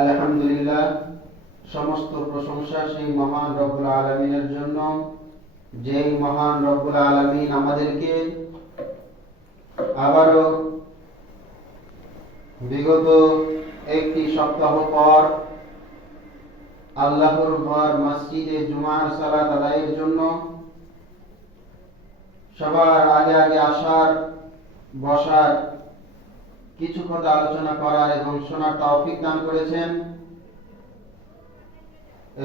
আলহামদুলিল্লাহ, সমস্ত প্রশংসা সেই মহান রব্বুল আলামিনের জন্য, যেই মহান রব্বুল আলামিন আমাদেরকে আবারও বিগত একটি সপ্তাহ পর আল্লাহর ঘর মসজিদে জুমার সালাত আদায়ের জন্য সবার আগে আগে আসার, বসার, কিছু কথা আলোচনা করার এবং শোনার তৌফিক দান করেছেন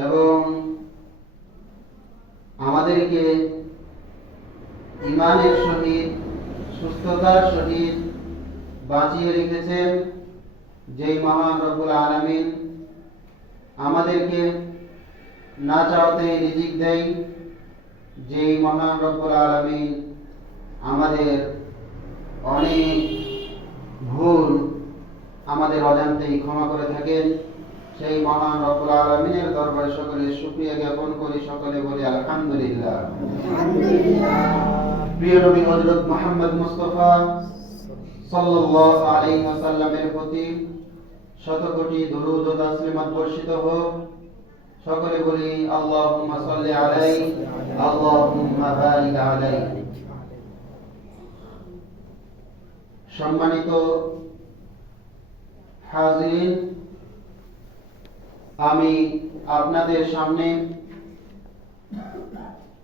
এবং আমাদেরকে ঈমানের সহিত, সুস্থতার সহিত বাঁচিয়ে রেখেছেন। যেই মহান রব্বুল আলামিন আমাদেরকে না চাওতে রিজিক দেয়, যেই মহান রব্বুল আলামিন আমাদের অনেক ভুল আমাদের অজান্তেই ক্ষমা করে থাকেন, সেই মহান রব্বুল আলামিনের দরবারে সকলে শুকরিয়া জ্ঞাপন করি, সকলে বলি আলহামদুলিল্লাহ। প্রিয় নবী হযরত মুহাম্মদ মুস্তাফা সাল্লাল্লাহু আলাইহি ওয়াসাল্লামের প্রতি শত কোটি দরুদ ও তাসলিমাত বর্ষিত হোক। সকলে বলি আল্লাহুম্মা সাল্লি আলাইহি, আল্লাহুম্মা বারিক আলাইহি। সম্মানিত হাজিরিন, আমি আপনাদের সামনে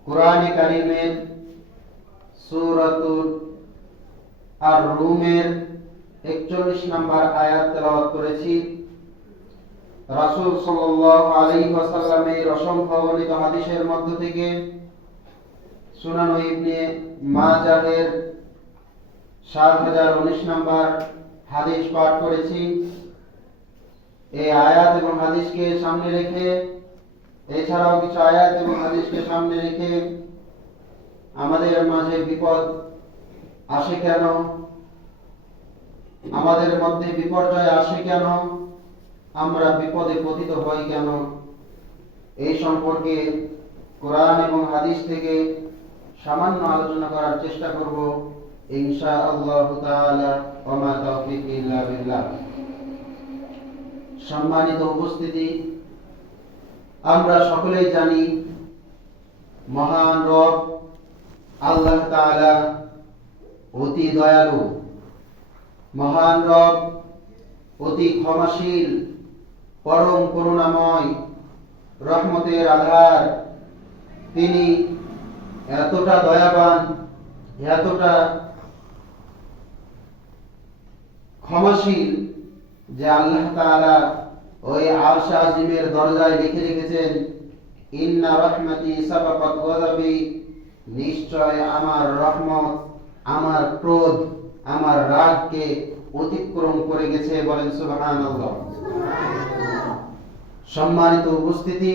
কোরআনে কারীমের সূরাতুল আর-রুমের 41 নম্বর আয়াত তেলাওয়াত করেছি। রাসূল সাল্লাল্লাহু আলাইহি ওয়াসাল্লামের অসংখ্য বর্ণিত হাদিসের মধ্য থেকে সুনান ইবনে মাজাহের 7019 নম্বর হাদিস পাঠ করেছি। এই আয়াত এবং হাদিসকে সামনে রেখে, এছাড়াও কিছু আয়াত এবং হাদিসকে সামনে রেখে আমাদের মাঝে বিপদ আসে কেন, আমাদের মধ্যে বিপর্যয় আসে কেন, আমরা বিপদে পতিত হই কেন, এই সম্পর্কে কোরআন এবং হাদিস থেকে সামান্য আলোচনা করার চেষ্টা করব ইনশাআল্লাহ তাআলা। ওয়া মা তাওফীক ইল্লা বিল্লাহ। সম্মানিত উপস্থিতি, আমরা সকলেই জানি মহান রব আল্লাহ তাআলা অতি দয়ালু, মহান রব অতি ক্ষমাশীল, পরম করুণাময়, রহমতের আধার। তিনি এতটা দয়াবান, এতটা ক্ষমাশীল যে আল্লাহ তাআলা ওই আরশ আজিমের দরজায় লিখে রেখেছেন, ইন্না রাহমাতি সাবাকাত গাযাবি, নিশ্চয় আমার রহমত, আমার ক্রোধ, আমার রাগকে অতিক্রম করে গেছে। বলেন সুবহানাল্লাহ। সম্মানিত উপস্থিতি,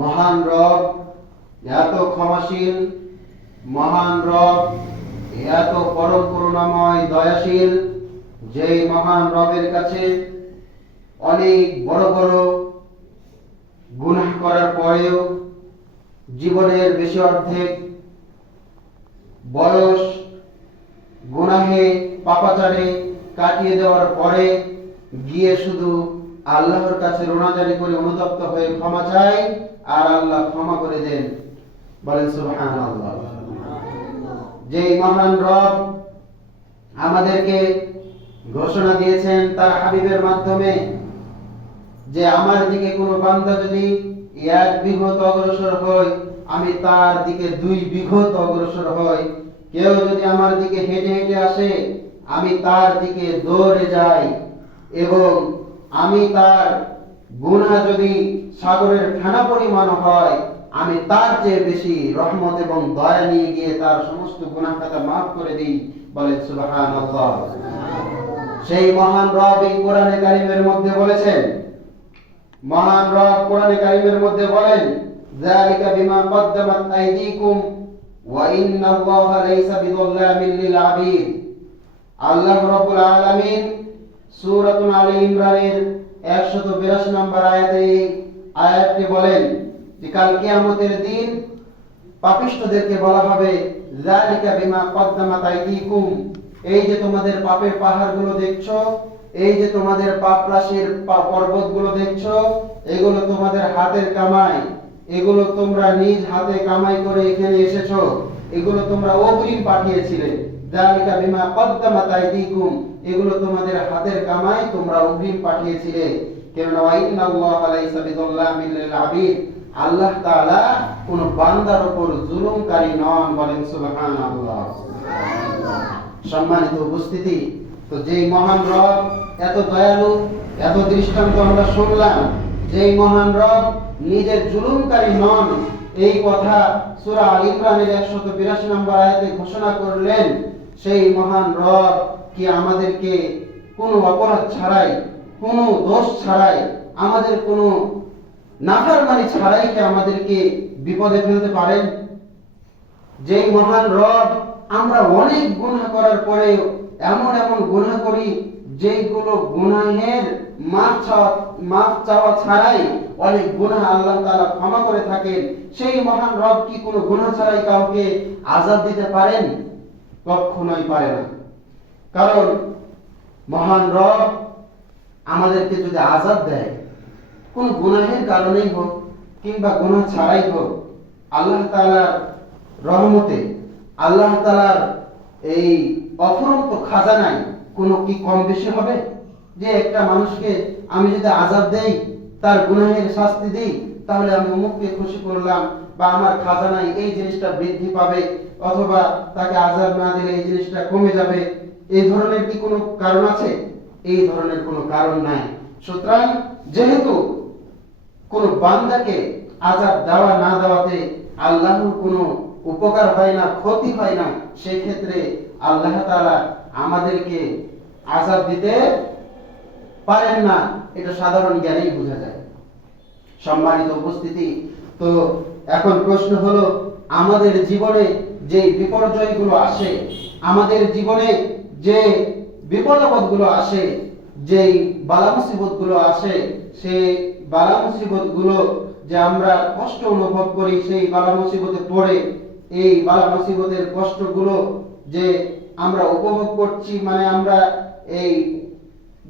মহান রব এত ক্ষমাশীল, মহান রব এত পরম করুণাময়, দয়াশীল, যেই মহান রবের কাছে অনেক বড় বড় গুনাহ করার পরেও জীবনের বেশি অর্ধেক বয়স গুনাহে, পাপাচারে কাটিয়ে দেওয়ার পরে গিয়ে শুধু আল্লাহর কাছে রোনাজারি করে অনুতপ্ত হয়ে ক্ষমা চাই, আর আল্লাহ ক্ষমা করে দেন। বলেন সুবহানাল্লাহ। যেই মহান রব আমাদেরকে ঘোষণা দিয়েছেন তার হাবিবের মাধ্যমে যে আমার দিকে কোনো বান্দা যদি 1 বিঘত অগ্রসর হয়, আমি তার দিকে 2 বিঘত অগ্রসর হই। কেউ যদি আমার দিকে হেঁটে হেঁটে আসে, আমি তার দিকে দৌড়ে যাই, এবং আমি তার গুনাহ যদি সাগরের ফেনা পরিমাণ হয়, আমি তার চেয়ে বেশি রহমত এবং দয়া নিয়ে গিয়ে তার সমস্ত গুনাহ খাতা মাফ করে দিই। বলেন সুবহানাল্লাহ। সেই মহান রব এই কোরআনে কারীমের মধ্যে বলেছেন, মহান রব কোরআনে কারীমের মধ্যে বলেন, যালিকা বিমা কদ্দামাত আইদিকুম ওয়া ইন্নাল্লাহা লাইসা বিযাল্লামিন লিল আবিদ। আল্লাহ রাব্বুল আলামিন সূরাতুল আলী ইমরানের 182 নম্বর আয়াতে এই আয়াতটি বলেন যে কাল কিয়ামতের দিন পাপিষ্ঠদেরকে বলা হবে, যালিকা বিমা কদ্দামাত আইদিকুম, এই যে তোমাদের পাপের পাহাড়গুলো দেখছো, এই যে তোমাদের পাপ রাশির পর্বতগুলো দেখছো, এগুলো তোমাদের হাতের কামাই, এগুলো তোমরা নিজ হাতে কামাই করে এখানে এসেছো, এগুলো তোমরা অগ্রিম পাঠিয়েছিলে। যালিকা বিমা কদ্দামাত আইদিকুম, এগুলো তোমাদের হাতের কামাই, তোমরা অগ্রিম পাঠিয়েছিলে। কেননা ওয়াইনাল্লাহা লাইসা বিযাল্লামিল লিল আবিদ, আল্লাহ তাআলা কোন বান্দার উপর জুলুমকারী নন। বলেন সুবহানাল্লাহ। সম্মানিত উপস্থিতি, তো যেই মহান রব এত দয়ালু, এত দৃষ্টান্ত আমরা শুনলাম, যেই মহান রব নিজের জুলুমকারী নন, এই কথা সূরা আল ইমরানের 182 নম্বর আয়াতে ঘোষণা করলেন, সেই মহান রব কি আমাদেরকে কোনো অপরাধ ছাড়াই, কোনো দোষ ছাড়াই, আমাদের কোনো নাফরমানি ছাড়াই কি আমাদেরকে বিপদে ফেলতে পারেন? যেই মহান রব আমরা অনেক গুনাহ করার পরে এমন এমন গুনাহ করি যেগুলো গুনাহের মাফ চাওয়া ছাড়াই অনেক গুনাহ আল্লাহ তাআলা ক্ষমা করে থাকেন, সেই মহান রব কি কোনো গুনাহ ছাড়াই কাউকে আযাব দিতে পারেন? কখনোই পারে না। কারণ মহান রব আমাদেরকে যদি আযাব দেয়, কোন গুনাহের কারণেই হোক কিংবা গুনাহ ছাড়াই হোক, আল্লাহ তাআলার রহমতে, আল্লাহ তাআলার এই অফুরন্ত খাজানায় কোনো কি কম বেশি হবে? যে একটা মানুষকে আমি যদি আযাব দেই, তার গুনাহের শাস্তি দেই, তাহলে আমি অমুককে খুশি করলাম, বা আমার খাজানায় এই জিনিসটা বৃদ্ধি পাবে, অথবা তাকে আযাব না দিলে এই জিনিসটা কমে যাবে, এই ধরনের কি কোনো কারণ আছে? এই ধরনের কোনো কারণ নাই। সুতরাং যেহেতু কোন বান্দাকে আযাব দেওয়া না দেওয়াতে আল্লাহর কোনো উপকার হয় না, ক্ষতি হয় না, সেই ক্ষেত্রে আল্লাহ তাআলা আমাদেরকে আযাব দিতে পারেন না, এটা সাধারণ জ্ঞানেই বোঝা যায়। সম্মানিত উপস্থিতি, তো এখন প্রশ্ন হলো, আমাদের জীবনে যে বিপর্যয়গুলো আসে, আমাদের জীবনে যে বিপদ আপদগুলো আসে, যেই বালা মুসিবতগুলো আসে, সেই বালা মুসিবতগুলো যে আমরা কষ্ট অনুভব করি, সেই বালা মুসিবতে পড়ে এই বালা মুসিবতের কষ্টগুলো যে আমরা উপভোগ করছি, মানে আমরা এই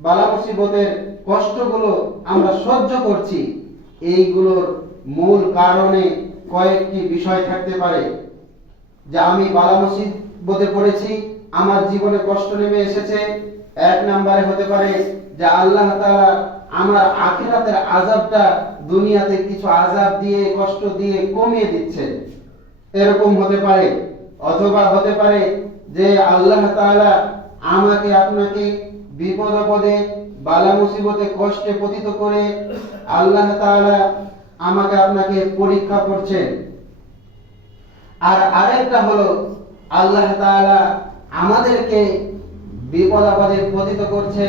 বালা মুসিবতের কষ্টগুলো আমরা সহ্য করছি, এইগুলোর মূল কারণে কয়েকটি বিষয় থাকতে পারে। যে আমি বালা মুসিবতে পড়েছি, আমার জীবনে কষ্ট নেমে এসেছে, এক নম্বরে হতে পারে যে আল্লাহ তাআলা আমার আখিরাতের আযাবটা দুনিয়াতে কিছু আযাব দিয়ে, কষ্ট দিয়ে কমিয়ে দিচ্ছেন, এরকম হতে পারে। অথবা হতে পারে যে আল্লাহ তাআলা আমাকে আপনাকে বিপদ আপদে, বালা মুসিবতে, কষ্টে পতিত করে আল্লাহ তাআলা আমাকে আপনাকে পরীক্ষা করছেন। আর আরেকটা হলো আল্লাহ তাআলা আমাদেরকে বিপদ আপদে পতিত করছে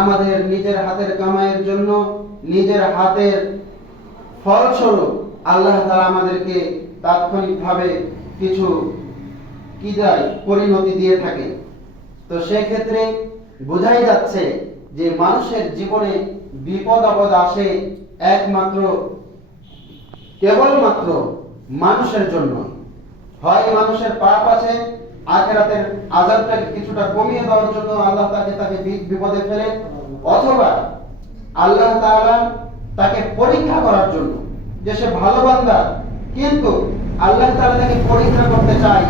আমাদের নিজের হাতের কামাইয়ের জন্য, নিজের হাতের ফলস্বরূপ আল্লাহ তাআলা আমাদেরকে তাৎক্ষণিকভাবে কিছু কি দেয়, পরিণতি দিয়ে থাকে। তো সেক্ষেত্রে বোঝাই যাচ্ছে যে মানুষের জীবনে বিপদ আপদ আসে একমাত্র কেবলমাত্র মানুষের জন্য। হয় মানুষের পাপ আছে, আখিরাতের আযাবটাকে কিছুটা কমিয়ে দেওয়ার জন্য আল্লাহ তাকে বিপদে ফেলে, অথবা আল্লাহ তাআলা তাকে পরীক্ষা করার জন্য, যে সে ভালো বান্দা, কিন্তু আল্লাহ তাআলা তাকে পরীক্ষা করতে চায়,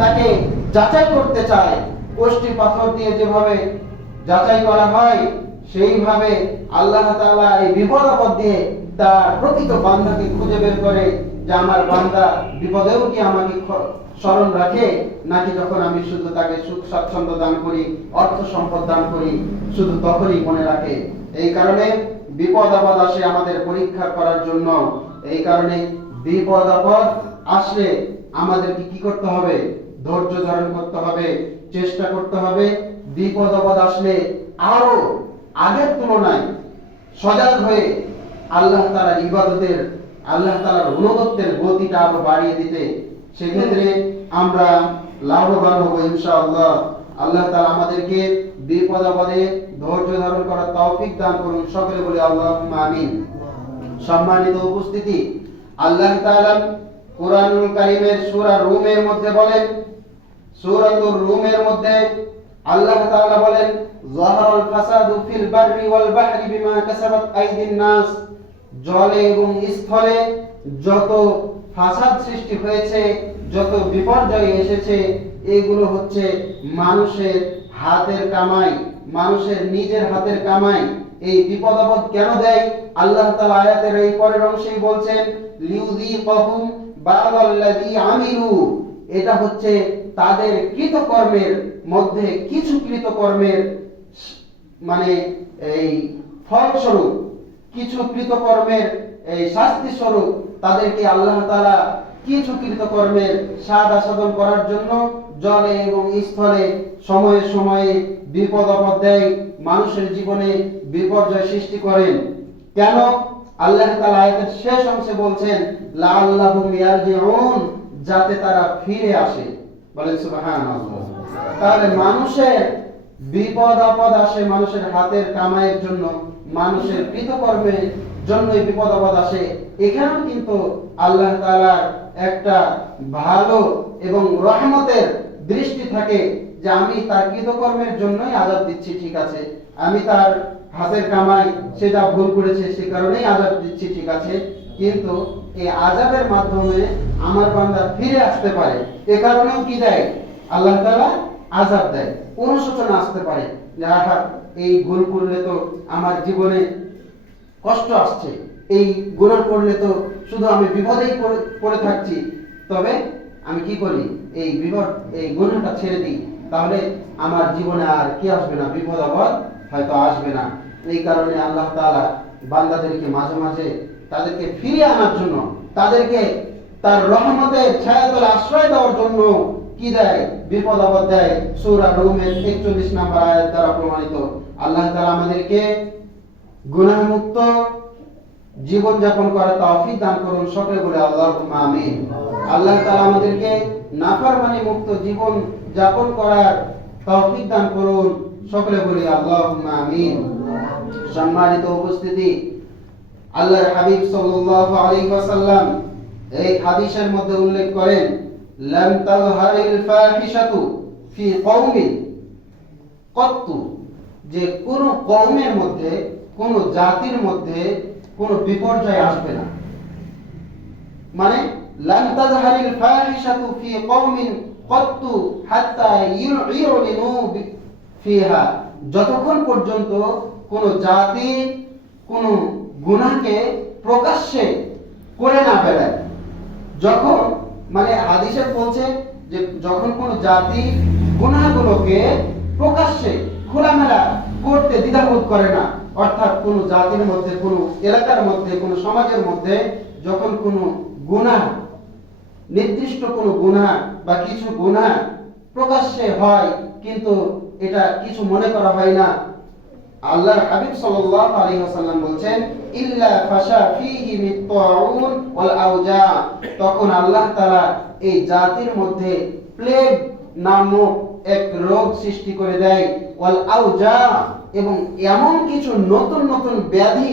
তাকে যাচাই করতে চায়। কষ্টি পাথর দিয়ে যেভাবে যাচাই করা হয়, সেইভাবে আল্লাহ তাআলা এই বিপদ আপদ দিয়ে তার প্রকৃত বান্দাকে খুঁজে বের করে, যে আমার বান্দা বিপদেও কি আমাকে স্মরণ রাখে, নাকি যখন আমি শুধু তাকে সুখ স্বাচ্ছন্দ্য দান করি, অর্থ সম্পদ দান করি, শুধু তখনই মনে রাখে। এই কারণে বিপদ আপদ আসে আমাদের পরীক্ষা করার জন্য। এই কারণে বিপদ আপদ আসলে আমাদেরকে কি করতে হবে? ধৈর্য ধারণ করতে হবে, চেষ্টা করতে হবে। বিপদ আপদ আসলে আরো আগের তুলনায় সজাগ হয়ে আল্লাহ তাআলার ইবাদতের, আল্লাহ তাআলার অনুগত্যের গতিটা আরো বাড়িয়ে দিতে, সেক্ষেত্রে আমরা লাভবান হব ইনশাআল্লাহ। আল্লাহ তাআলা আমাদেরকে বিপদ আপদে ধৈর্য ধারণ করার তৌফিক দান করুন। সকলে বলি আল্লাহুম্মা আমিন। সম্মানিত উপস্থিতি, আল্লাহ তাআলা কুরআনুল কারীমের সূরা রুমের মধ্যে বলেন, সূরাতুর রুমের মধ্যে আল্লাহ তাআলা বলেন, যাহারাল ফাসাদু ফিল বাররি ওয়াল বাহরি বিমা কাসাবাত আইদিন নাস, জলে এবং স্থলে যত ফাসাদ সৃষ্টি হয়েছে, যত বিপর্যয় এসেছে, এগুলো হচ্ছে মানুষের হাতের কামাই, মানুষের নিজের হাতের কামাই। এই বিপদ আপদ কেন দেয়? আল্লাহ তাআলা আয়াতের এই পরের অংশেই বলছেন, লিউযীকাহুম বা'দাল্লাযী আমিলু, এটা হচ্ছে তাদের কৃতকর্মের মধ্যে কিছু কৃতকর্মের মানে এই ফলস্বরূপ, কিছু কৃতকর্মের এই শাস্তি স্বরূপ তাদেরকে আল্লাহ তাআলা কিছু কৃতকর্মের স্বাদ আস্বাদন করার জন্য জলে এবং স্থলে সময়ে সময়ে বিপদ আপদ দেয়, মানুষের জীবনে বিপর্যয় সৃষ্টি করেন। কেন? আল্লাহ তাআলা আয়াতের শেষ অংশে বলছেন, লাআল্লাহুম ইয়ারজিউন, যাতে তারা ফিরে আসে। বলেন সুবহানাল্লাহ। তাহলে মানুষের বিপদ আপদ আসে মানুষের হাতের কামাইয়ের জন্য, মানুষের কৃতকর্মের জন্যই বিপদ আপদ আসে। এখানেও কিন্তু আল্লাহ তাআলার একটা ভালো এবং রহমতের দৃষ্টি থাকে যে আমি তার কৃতকর্মের জন্যই আযাব দিচ্ছি, ঠিক আছে, আমি তার হাতের কামাই সেটা ভুল করেছে সে কারণেই আযাব দিচ্ছি, ঠিক আছে, কিন্তু এই আযাবের মাধ্যমে আমার বান্দা ফিরে আসতে পারে, এ কারণেও কি দেয় আল্লাহ তাআলা আযাব দেয়, অনুশোচনা আসতে পারে যে আহা, এই ভুল করলে তো আমার জীবনে কষ্ট আসছে, এই গুনাহ করলে তো শুধু আমি বিপদেই পড়ে থাকছি, তবে আমি কি করি, এই বিপদ এই গুনাহটা ছেড়ে দিই, তাহলে আমার জীবনে আর কি আসবে না, বিপদ আপদ হয়তো আসবে না। এই কারণে আল্লাহ তাআলা বান্দাদেরকে মাঝে মাঝে তাদেরকে ফিরিয়ে আনার জন্য, তাদেরকে তার রহমতের ছায়াতলে আশ্রয় দেওয়ার জন্য কি দেয়, বিপদ আপদ দেয়। সূরা রুমের 41 নম্বর আয়াত দ্বারা প্রমাণিত। আল্লাহ তাআলা আমাদেরকে গুনাহ মুক্ত জীবন যাপন করার তৌফিক দান করুন, সকলে বলে আল্লাহুম্মা আমিন। আল্লাহ তাআলা আমাদেরকে নাফরমানি মুক্ত জীবন যাপন করার তৌফিক দান করুন, সকলে বলে আল্লাহুম্মা আমিন। সম্মানিত উপস্থিতি, আল্লাহর হাবিব সাল্লাল্লাহু আলাইহি ওয়াসাল্লাম এই হাদিসের মধ্যে উল্লেখ করেন, লাম তাযহারিল ফাহিশাতু ফি কওমিন কত্তু, যে কোন কওমের মধ্যে, কোন জাতির মধ্যে কোন বিপর্যয় আসবে না। মানে লাম তাযহারিল ফাহিশাতু ফি কওমিন কত্তু হাত্তা ইউলিনু ফিহা, যতক্ষণ পর্যন্ত কোন জাতি কোন গুনাহকে প্রকাশ্যে করে না বেড়ায়। যখন মানে হাদিসে বলছে যে যখন কোন জাতি গুনাহগুলোকে প্রকাশ্যে খোলামেলা করতে দ্বিধাবোধ করে না, অর্থাৎ কোন জাতির মধ্যে, কোন এলাকার মধ্যে, কোন সমাজের মধ্যে যখন কোন গুনাহ, নির্দিষ্ট কোন গুনাহ বা কিছু গুনাহ প্রকাশ্যে হয় কিন্তু এটা কিছু মনে করা হয় না, আল্লাহর হাবিব সাল্লাল্লাহু আলাইহি ওয়াসাল্লাম বলেন, ইল্লা ফাশা ফীহি মিত-তাউন ওয়াল আওজা, তখন আল্লাহ তাআলা এই জাতির মধ্যে প্লেগ নামক এক রোগ সৃষ্টি করে দেয়, ওয়াল আওজা, এবং এমন কিছু নতুন নতুন ব্যাধি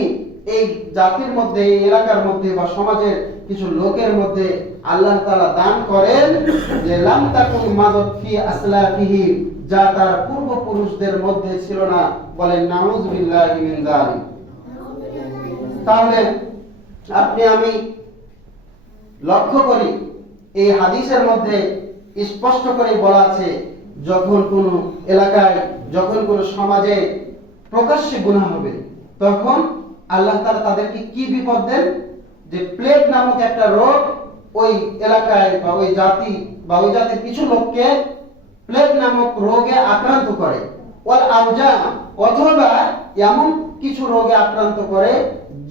এই জাতির মধ্যে, এই এলাকার মধ্যে বা সমাজের কিছু লোকের মধ্যে আল্লাহ তাআলা দান করেন, যে লাম তাকুন মাযাত ফি আসলাফিহি, যা তার পূর্বপুরুষদের মধ্যে ছিল না। বলেন নাউযুবিল্লাহি মিন যালিক। তাহলে আপনি আমি লক্ষ্য করি এই হাদিসের মধ্যে স্পষ্ট করে বলা আছে, যখন কোন এলাকায়, যখন কোন সমাজে প্রকাশ্যে গুনাহ হবে, তখন আল্লাহ তাআলা তাদেরকে কি বিপদ দেন, যে প্লেগ নামক একটা রোগ ওই এলাকায় বা ওই জাতি বা ওই জাতির কিছু লোককে প্লেগ নামক রোগে আক্রান্ত করে, ওয়াল আওজা, অথবা এমন কিছু রোগে আক্রান্ত করে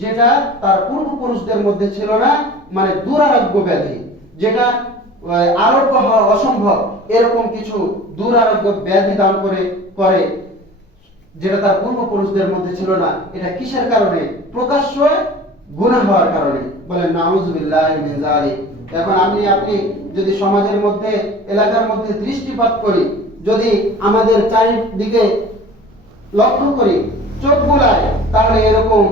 যেটা তার পূর্বপুরুষদের মধ্যে ছিল না, মানে দুরারোগ্য ব্যাধি, যেটা আরোগ্য হওয়া অসম্ভব, এরকম কিছু দুরারোগ্য ব্যাধি দান করে যেটা তার পূর্বপুরুষদের মধ্যে ছিল না। এটা কিসের কারণে? প্রকাশ্য গুনাহ হওয়ার কারণে। বলেন নাউযুবিল্লাহি মিন যালিক। এখন আপনি যদি সমাজের মধ্যে, এলাকার মধ্যে দৃষ্টিপাত করি, যদি আমাদের চারিদিকে লক্ষ্য করি, চোখ বুলাই, তাহলে এরকম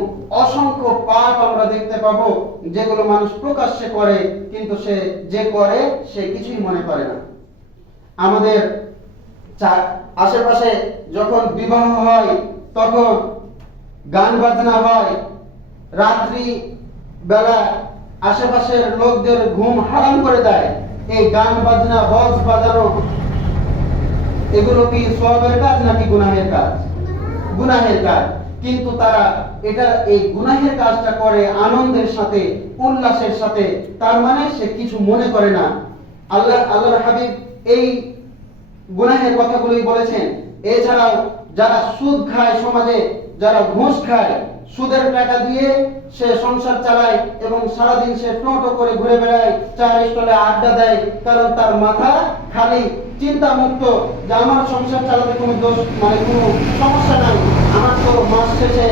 অসংখ্য পাপ আমরা দেখতে পাবো যেগুলো মানুষ প্রকাশ্যে করে, কিন্তু সে যে করে সে কিছুই মনে করে না। আমাদের আশেপাশে যখন বিবাহ হয় তখন গান বাজনা হয়, রাত্রি বেলা আশেপাশের লোকদের ঘুম হারাম করে দেয়। এই গান বাজনা বক্স বাজানো এগুলো কি সওয়াবের কাজ নাকি গুনাহের কাজ? গুনাহের কাজ। কিন্তু তারা এই গুনাহের কাজটা করে আনন্দের সাথে, উল্লাসের সাথে। তার মানে সে কিছু মনে করে না। আল্লাহর হাবিব এই গুনাহের কথাগুলোই বলেছেন। এছাড়াও যারা সুদ খায়, সমাজে যারা ঘুষ খায়, সুদের টাকা দিয়ে সে সংসার চালায় এবং সারাদিন সে টোটো করে ঘুরে বেড়ায়, চায়ের স্টলে আড্ডা দেয়, কারণ তার মাথা খালি চিন্তা মুক্ত যে আমার সংসার চালাতে কোনো কোনো সমস্যা নাই। আমার তো মাস শেষে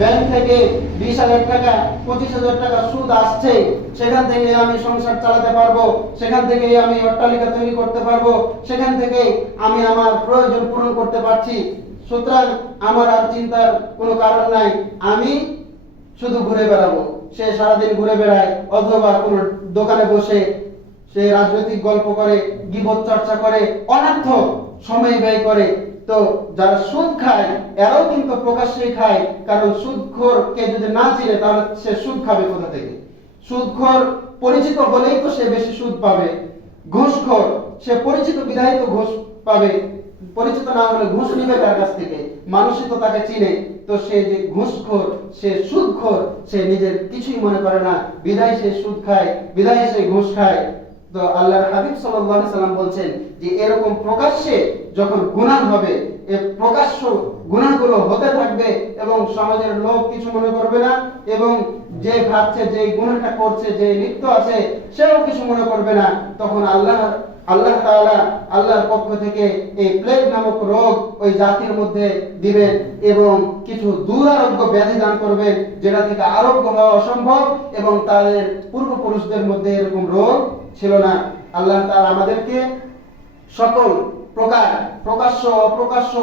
ব্যাংক থেকে 20,000 টাকা 25,000 টাকা সুদ আসছে, সেখান থেকে আমি সংসার চালাতে পারবো, সেখান থেকে আমি অট্টালিকা তৈরি করতে পারবো, সেখান থেকে আমি আমার প্রয়োজন পূরণ করতে পারছি। সুতরাং আমার আর চিন্তার কোনো কারণ নাই, আমি শুধু ঘুরে বেড়াবো। সে সারাদিন ঘুরে বেড়ায়, অথবা কোনো দোকানে বসে সে রাজনৈতিক গল্প করে, গীবত চর্চা করে, অনর্থক সময় ব্যয় করে। তো যারা সুদ খায় এরাও কিন্তু প্রকাশ্যেই খায়, কারণ সুদখোরকে যদি না চিনে তাহলে সে সুদ খাবে কোথা থেকে? সুদখোর পরিচিত হলেই তো সে বেশি সুদ পাবে। ঘুষখোর সে পরিচিত বিধায় তো ঘুষ পাবে, পরিচিত না হলে ঘুষ নিবে তার কাছ থেকে, মানুষই তো তাকে চিনে। তো সে যে ঘুষখোর, সে সুদখোর, সে নিজের কিছুই মনে করে না, বিধায় সে সুদ খায়, বিধায় সে ঘুষ খায়। তো আল্লাহর হাবিব সাল্লাল্লাহু আলাইহি সাল্লাম বলছেন যে এরকম প্রকাশ্যে যখন গুনাহ হবে, এই প্রকাশ্য গুনাহগুলো হতে থাকবে এবং সমাজের লোক কিছু মনে করবে না, এবং যে ভাবছে যে গুনাহটা করছে, যে লিপ্ত আছে, সেও কিছু মনে করবে না। তখন আল্লাহ তাআলা আল্লাহর পক্ষ থেকে এই প্লেগ নামক রোগ ওই জাতির মধ্যে দিবেন এবং কিছু দুরারোগ্য ব্যাধি দান করবেন, যেটা থেকে আরোগ্য হওয়া অসম্ভব, এবং তাদের পূর্বপুরুষদের মধ্যে এরকম রোগ ছিল না। আল্লাহ তাআলা আমাদেরকে সকল প্রকার প্রকাশ্য অপ্রকাশ্য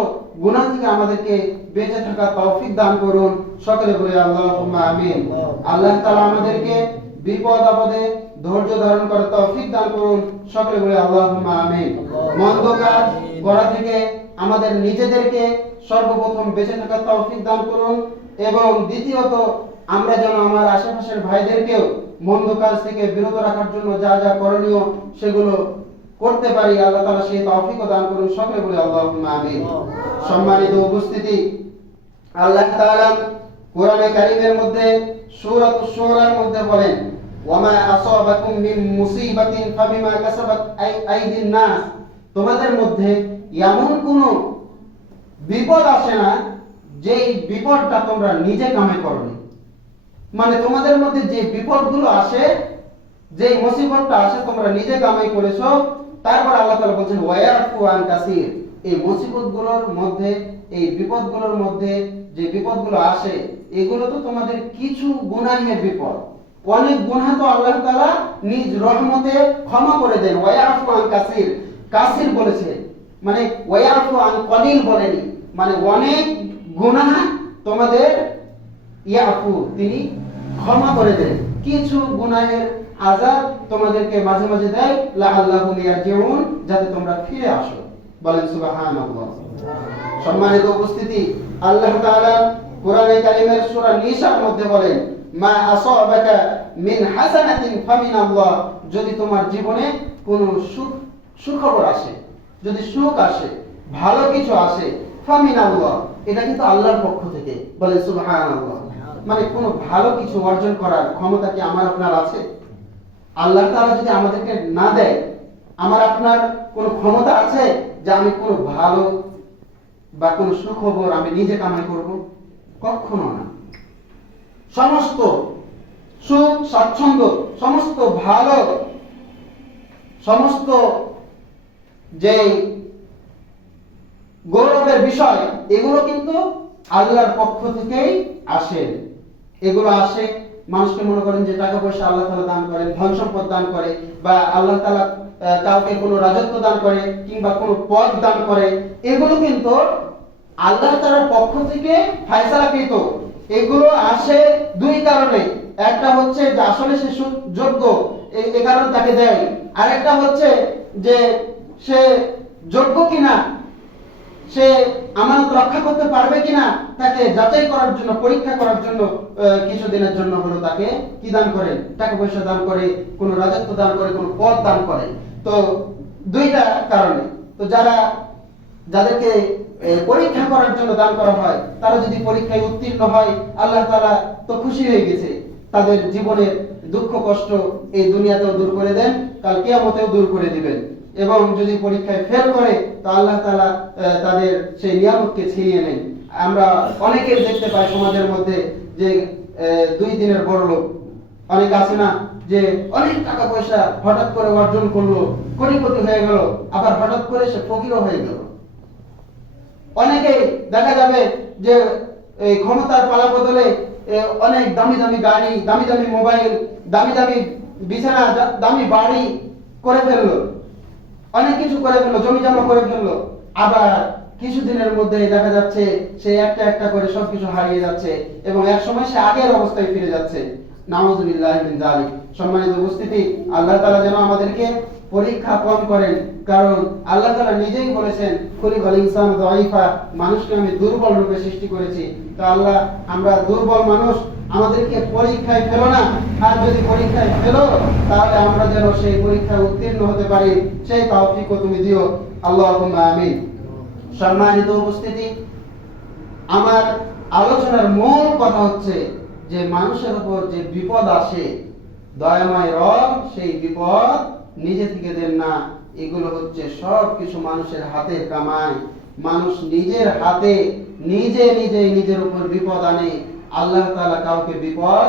গুনাহ থেকে আমাদেরকে বেঁচে থাকার তৌফিক দান করুন। সকলে বলি আল্লাহুম্মা আমিন। আল্লাহ তাআলা আমাদেরকে বিপদ আপদে ধৈর্য ধারণ করার তৌফিক দান করুন। সকলে বলি আল্লাহুম্মা আমিন। মন্দ কাজ করা থেকে আমাদের নিজেদেরকে সর্বপ্রথম বেঁচে থাকার তৌফিক দান করুন, এবং দ্বিতীয়ত আমরা যেন আমার আশেপাশের ভাইদেরকেও মন্দ কাজ থেকে বিরত রাখার জন্য যা যা করণীয় সেগুলো করতে পারি, আল্লাহ তাআলা সেই তৌফিকও দান করুন। সকলে বলি আল্লাহুম্মা আমিন। সম্মানিত উপস্থিতি, আল্লাহ তাআলা কোরআনে কারীমের মধ্যে সূরাতুশ শুরার মধ্যে বলেন, ওয়ামা আসাবাকুম মিন মুসিবাতিন ফাবিমা কাসাবাত আইদিন নাস। তোমাদের মধ্যে এমন কোনো বিপদ আসে না যেই বিপদটা তোমরা নিজে কামাই করনি। মানে তোমাদের মধ্যে যে বিপদগুলো আসে, যে মুসিবতটা আসে, তোমরা নিজে কামাই করেছো। তারপর আল্লাহ তাআলা বলেন ওয়ায়াফু আন কাসীর। এই মুসিবতগুলোর মধ্যে, এই বিপদগুলোর মধ্যে যে বিপদগুলো আসে, এগুলো তো তোমাদের কিছু গুনাহের বিপদ। অনেক গুনাহ তো আল্লাহ তাআলা নিজ রহমতে ক্ষমা করে দেন। ওয়ায়াফু আন কাসীর, কাসীর বলেছে, মানে ওয়ায়াফু আন কলিল বলেনি। মানে অনেক গুনাহ তোমাদের ইয়াফু, তিনি ক্ষমা করে দেন। কিছু গুনাহের আযাব তোমাদেরকে মাঝে মাঝে দেয়, লাআল্লাহুম ইয়ারজিউন, যাতে তোমরা ফিরে আসো। বলেন সুবহানাল্লাহ। সম্মানিত উপস্থিতি, আল্লাহ তাআলা কোরআনে কারীমের সূরা নিসার মধ্যে বলেন, মা আসাবাকা মিন হাসানাতিন ফামিনাল্লাহ। যদি তোমার জীবনে কোনো সুখবর আসে, যদি সুখ আসে, ভালো কিছু আসে, ফামিনাল্লাহ, এটা কিন্তু আল্লাহর পক্ষ থেকে। বলেন সুবহানাল্লাহ। মানে কোনো ভালো কিছু অর্জন করার ক্ষমতা কি আমার আপনার আছে? আল্লাহ তাআলা যদি আমাদেরকে না দেয়, আমার আপনার কোনো ক্ষমতা আছে যে আমি কোনো ভালো বা কোনো সুখবর আমি নিজে কামাই করব? কখনো না। সমস্ত সুখ স্বাচ্ছন্দ্য, সমস্ত ভালো, সমস্ত যে গৌরবের বিষয়, এগুলো কিন্তু আল্লাহর পক্ষ থেকেই আসে। এগুলো আসে, মানুষকে মনে করেন যে টাকা পয়সা আল্লাহ তাআলা দান করেন, ধন সম্পদ দান করে, বা আল্লাহ তাআলা কাউকে কোনো রাজত্ব দান করে, কিংবা কোনো পদ দান করে, এগুলো কিন্তু আল্লাহ তাআলার পক্ষ থেকে ফয়সালাকৃত। এগুলো আসে দুই কারণে। একটা হচ্ছে যে আসলে সে যোগ্য, এই কারণে তাকে দেয়। আর একটা হচ্ছে যে সে যোগ্য কিনা সে আমানত রক্ষা করতে পারবে কিনা তাকে যাচাই করার জন্য, পরীক্ষা করার জন্য কিছুদিনের জন্য হলো তাকে কি দান করেন, টাকা পয়সা দান করে, কোন রাজত্ব দান করে, কোন পদ দান করে। তো দুইটা কারণে, তো যাদেরকে পরীক্ষা করার জন্য দান করা হয়, তারা যদি পরীক্ষায় উত্তীর্ণ হয়, আল্লাহ তাআলা তো খুশি হয়ে গেছে, তাদের জীবনের দুঃখ কষ্ট এই দুনিয়াতেও দূর করে দেন, কাল কিয়ামতেও দূর করে দিবেন। এবং যদি পরীক্ষায় ফেল করে তো আল্লাহ তাআলা তাদের সেই নিয়ামতকে ছিনিয়ে নেন। আমরা অনেকের দেখতে পাই সমাজের মধ্যে যে 2 দিনের বড় লোক অনেক আছে না, যে অনেক টাকা পয়সা হঠাৎ করে অর্জন করলো, কোটিপতি হয়ে গেল, আবার হঠাৎ করে সে ফকিরও হয়ে গেল। অনেকে দেখা যাবে যে এই ক্ষমতার পালা বদলে অনেক দামি দামি গাড়ি, দামি দামি মোবাইল, দামি দামি বিছানা, দামি বাড়ি করে ফেললো, অনেক কিছু করে ফেললো, জমি জমা করে ফেললো। আবার কিছুদিনের মধ্যে দেখা যাচ্ছে সে একটা একটা করে সবকিছু হারিয়ে যাচ্ছে এবং এক সময় সে আগের অবস্থায় ফিরে যাচ্ছে। নাউযুবিল্লাহি মিন যালিক। সম্মানিত উপস্থিতি, আল্লাহ তাআলা যেন আমাদেরকে পরীক্ষা কম করেন, কারণ আল্লাহ তাআলা নিজেই বলেছেন, খুলিকাল ইনসানু যায়ীফা, মানুষকে আমি দুর্বল রূপে সৃষ্টি করেছি। তো আল্লাহ, আমরা দুর্বল মানুষ, আমাদেরকে পরীক্ষায় ফেলো না, আর যদি পরীক্ষায় ফেলো তাহলে আমরা যেন সেই পরীক্ষায় উত্তীর্ণ হতে পারি, সেই তৌফিকও তুমি দিও, আল্লাহুম্মা আমিন। সম্মানিত উপস্থিতি, আমার আলোচনার মূল কথা হচ্ছে যে মানুষের উপর যে বিপদ আসে, দয়াময় রব সেই বিপদ নিজে থেকে দেন না, এগুলো হচ্ছে সব কিছু মানুষের হাতের কামাই। মানুষ নিজের হাতে নিজের উপর বিপদ আনে, আল্লাহ তাআলা কাউকে বিপদ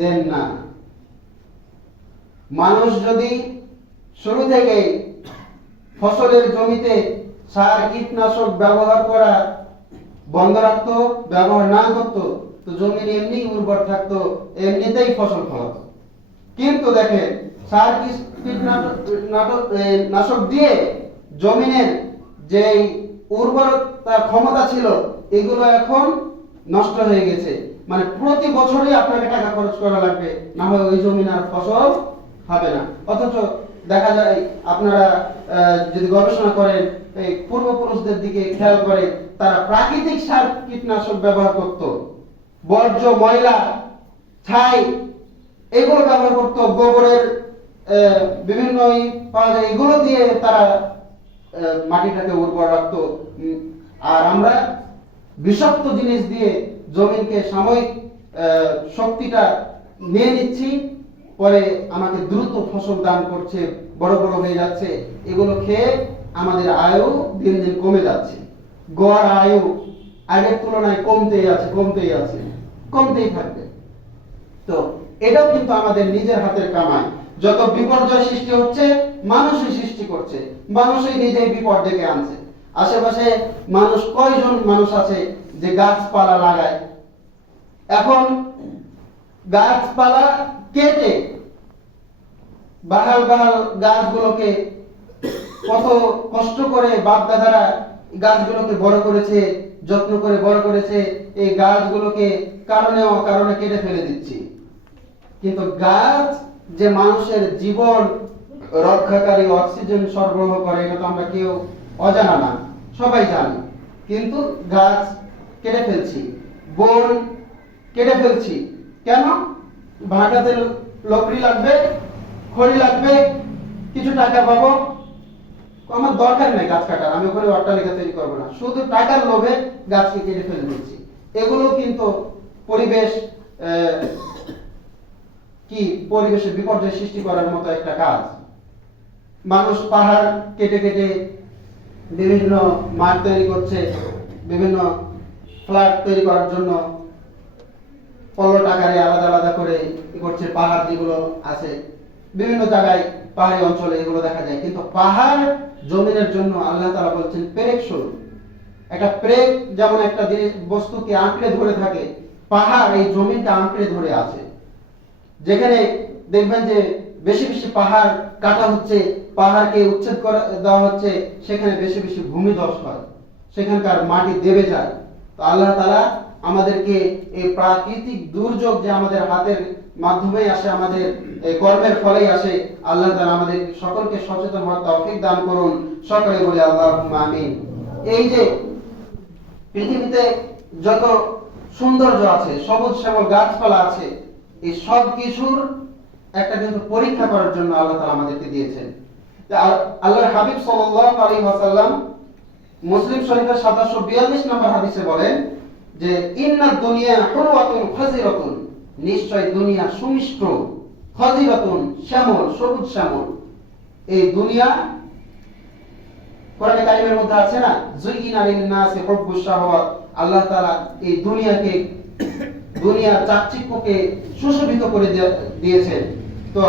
দেন না। মানুষ যদি শুরু থেকে ফসলের জমিতে সার কীটনাশক ব্যবহার করা বন্ধ রাখতো, ব্যবহার না করতো, তো জমি এমনি উর্বর থাকতো, এমনিতেই ফসল ফলাতো। কিন্তু দেখেন, সার কীটনাশক দিয়ে জমিনের যে উর্বরতা ক্ষমতা ছিল, এগুলো এখন নষ্ট হয়ে গেছে। মানে প্রতি বছরই আপনাকে টাকা খরচ করা লাগবে, না হয় ওই জমিন আর ফসল হবে না। অথচ দেখা যায়, আপনারা যদি গবেষণা করেন, এই পূর্বপুরুষদের দিকে খেয়াল করে, তারা প্রাকৃতিক সার কীটনাশক ব্যবহার করত, বর্জ্য ময়লা ছাই এগুলো ব্যবহার করত, গোবরের বিভিন্ন পাওয়া যায়, এগুলো দিয়ে তারা মাটিটাকে উর্বর রাখতো। আর আমরা বিষাক্ত জিনিস দিয়ে জমিনকে সাময়িক শক্তিটা নিয়ে নিচ্ছি, পরে আমাকে দ্রুত ফসল দান করছে, বড় বড় হয়ে যাচ্ছে, এগুলো খেয়ে আমাদের আয়ু দিন দিন কমে যাচ্ছে। গড় আয়ু আগের তুলনায় কমতেই থাকবে। তো এটাও কিন্তু আমাদের নিজের হাতের কামাই। যত বিপর্যয় সৃষ্টি হচ্ছে, মানুষই সৃষ্টি করছে, মানুষই নিজেই বিপদ ডেকে আনছে। আশেপাশে কয়জন মানুষ আছে যে গাছপালা লাগায়? এখন গাছপালা কেটে বাহাল গাছগুলোকে কত কষ্ট করে বাপ দাদারা গাছগুলোকে বড় করেছে, যত্ন করে বড় করেছে, এই গাছগুলোকে কারণে কেটে ফেলে দিচ্ছি। কিন্তু গাছ যে মানুষের জীবন রক্ষাকারী, অক্সিজেন সরবরাহ করে, এটা তো আমরা কেউ অজানা না, সবাই জানি। কিন্তু গাছ কেটে ফেলছি, বন কেটে ফেলছি কেন? ভাটাতে লকড়ি লাগবে, খড়ি লাগবে, কিছু টাকা পাবো। আমার দরকার নেই গাছ কাটার, আমি ওখানে অট্টালিকা তৈরি করবো না, শুধু টাকার লোভে গাছকে কেটে ফেলে দিচ্ছি। এগুলো কিন্তু পরিবেশের বিপর্যয় সৃষ্টি করার মতো একটা কাজ। মানুষ পাহাড় কেটে কেটে বিভিন্ন মাঠ তৈরি করছে, বিভিন্ন ফ্ল্যাট তৈরি করার জন্য পলট আকারে আলাদা করে করছে। পাহাড় যেগুলো আছে বিভিন্ন জায়গায়, পাহাড়ি অঞ্চলে এগুলো দেখা যায়। কিন্তু পাহাড় জমিনের জন্য আল্লাহ তাআলা বলছেন পেরেক স্বরূপ। একটা পেরেক যেমন একটা বস্তুকে আঁকড়ে ধরে থাকে, পাহাড় এই জমিনকে আঁকড়ে ধরে আছে। যেখানে দেখবেন যে বেশি পাহাড় কাটা হচ্ছে, পাহাড়কে উচ্ছেদ করে দেওয়া হচ্ছে, সেখানে বেশি ভূমিধস হয়, সেখানকার মাটি দেবে যায়। তো আল্লাহ তাআলা আমাদেরকে এই প্রাকৃতিক দুর্যোগ যে আমাদের হাতের মাধ্যমে আসে, আমাদের কর্মের ফলেই আসে, আল্লাহ তাআলা আমাদের সকলকে সচেতন হওয়ার তৌফিক দান করুন। সকলে বলি আল্লাহুম্মা আমিন। এই যে পৃথিবীতে যত সৌন্দর্য আছে, সবুজ শ্যামল গাছপালা আছে, এই সব কিছুর একটা কিন্তু পরীক্ষা করার জন্য আল্লাহ তাআলা আমাদেরকে দিয়েছেন। আল্লাহর হাবিব সাল্লাল্লাহু আলাইহি ওয়াসাল্লাম মুসলিম শরীফের ৭৪২ নম্বর হাদিসে বলেন যে ইন্নাদ দুনিয়া হুলওয়াতুন খাজিরাতুন, নিশ্চয় দুনিয়া সুমিষ্ট, খাজিরাতুন শ্যামল, সবুজ শ্যামল। এই দুনিয়া কোরআনে কারিমের মধ্যে আছে না, যুইনা লিন-নাসি হুব্বুশ শাহাওয়াত, আল্লাহ তাআলা এই দুনিয়াকে, দুনিয়ার চাকচিক্যকে সুশোভিত করে দিয়েছেন। তো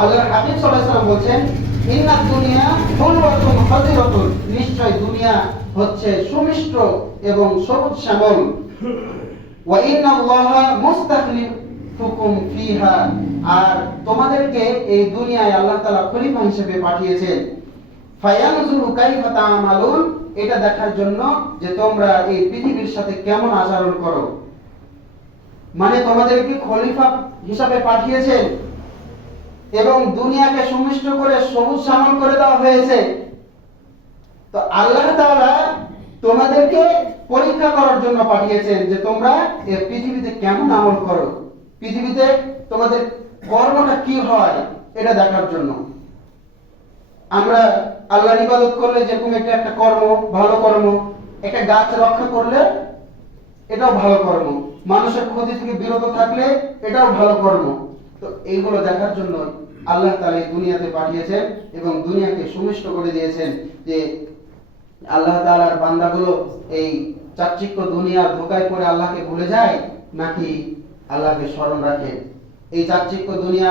আল্লাহর হাবিব সাল্লাল্লাহু আলাইহি ওয়াসাল্লাম বলেন ইন্নাদ দুনিয়া হুলওয়াতুন খাজিরাতুন, নিশ্চয় দুনিয়া হচ্ছে সুমিষ্ট এবং সবুজ শ্যামল। ওয়া ইন্নাল্লাহা মুস্তাখলিফুকুম ফিহা, আর তোমাদেরকে এই দুনিয়ায় আল্লাহ তাআলা খলিফা হিসেবে পাঠিয়েছেন। ফায়ানজুরু কাইফা তা'মালুন, এটা দেখার জন্য যে তোমরা এই পৃথিবীর সাথে কেমন আচরণ করো। মানে তোমাদেরকে খলিফা হিসাবে পাঠিয়েছেন এবং দুনিয়াকে সুমিষ্ট করে সবুজ শ্যামল করে দেওয়া হয়েছে। তো আল্লাহ তাআলা তোমাদেরকে পরীক্ষা করার জন্য পাঠিয়েছেন যে তোমরা এই পৃথিবীতে কেমন আমল করো, পৃথিবীতে তোমাদের কর্মটা কি হয় এটা দেখার জন্য। আমরা আল্লাহর ইবাদত করলে যেরকম একটা কর্ম, ভালো কর্ম, একটা গাছ রক্ষা করলে এটাও ভালো কর্ম, মানুষের ক্ষতি থেকে বিরত থাকলে এটাও ভালো কর্ম। তো এইগুলো দেখার জন্য আল্লাহ তাআলা এই দুনিয়াতে পাঠিয়েছেন এবং দুনিয়াকে সুমিষ্ট করে দিয়েছেন যে আল্লাহ তাআলার বান্দাগুলো এই চাকচিক্য দুনিয়ার ধোঁকায় পড়ে আল্লাহকে ভুলে যায় নাকি আল্লাহকে স্মরণ রাখে। এই চাকচিক্য দুনিয়া